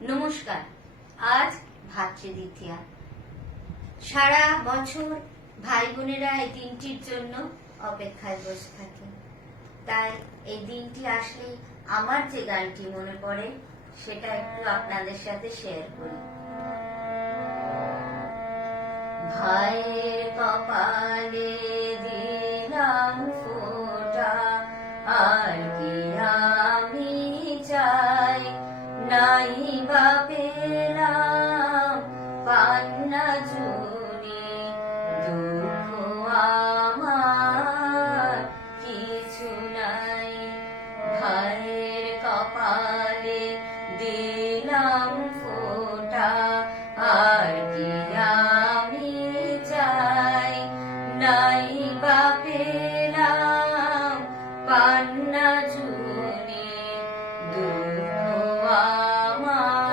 নমস্কার। আজ ভাতৃদ্বিতীয়া। সারা বছর ভাই বোনেরা এই দিনটির জন্য অপেক্ষায় বসে থাকে। তাই এই দিনটি আসলে আমার যে গানটি মনে পড়ে সেটা একটু আপনাদের সাথে শেয়ার করি। ভাইয়ের কপালে দিলাম ফোঁটা, আর কি আমি চাই, নাই বা পেলাম পান্না জুড়ে, দুঃখ আমার কিছু নাই। ভাইয়ের কপালে দিলাম ফোঁটা, আর কি আমি চাই, নাই বা পেলাম পান্না জুড়ে, দুঃখ আমার।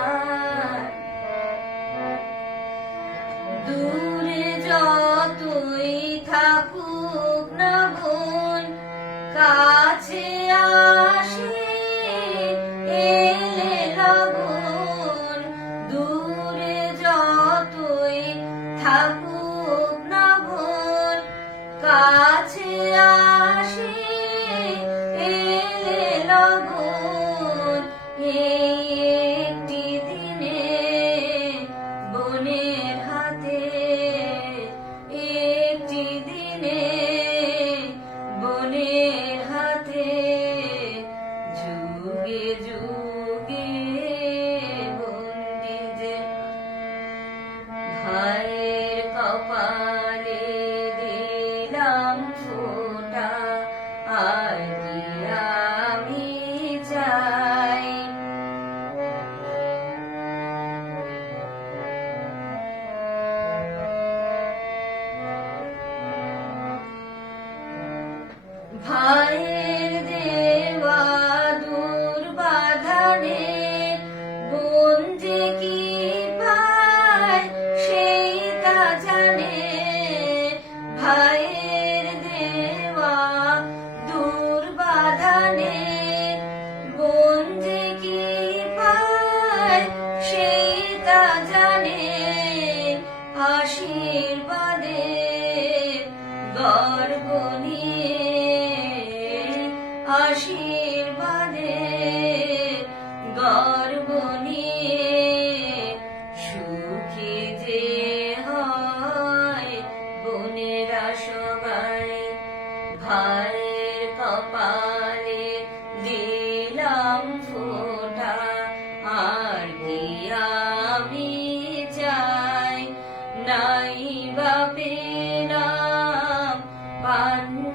দূরে যতই থাকুক না বোন, কাছে আসে এলে লগন। দূরে যতই থাকুক না বোন, কাছে আসে এলে লগন। এই একটি দিনে বোনের হাতে, একটি দিনে বোনের হাতে, যুগে যুগে বন্দি যে। ভাইয়ের কপালে দিলাম ফোঁটা, আর কি আমি চাই। ভাইয়ের দেওয়া দুর্বাধানে বোন যে কি পায় সেই তা জানে। ভাইয়ের দেওয়া দুর্বাধানে বোন যে কি পায় সেই তা জানে। আশীর্বাদে গর্ব নিয়ে, আশীর্বাদে গর্ব নিয়ে, সুখী যে হয় বোনেরা সবাই। ভাইয়ের কপালে দিলাম ফোঁটা, আর কি আমি চাই, নাই বা পেলাম পান্না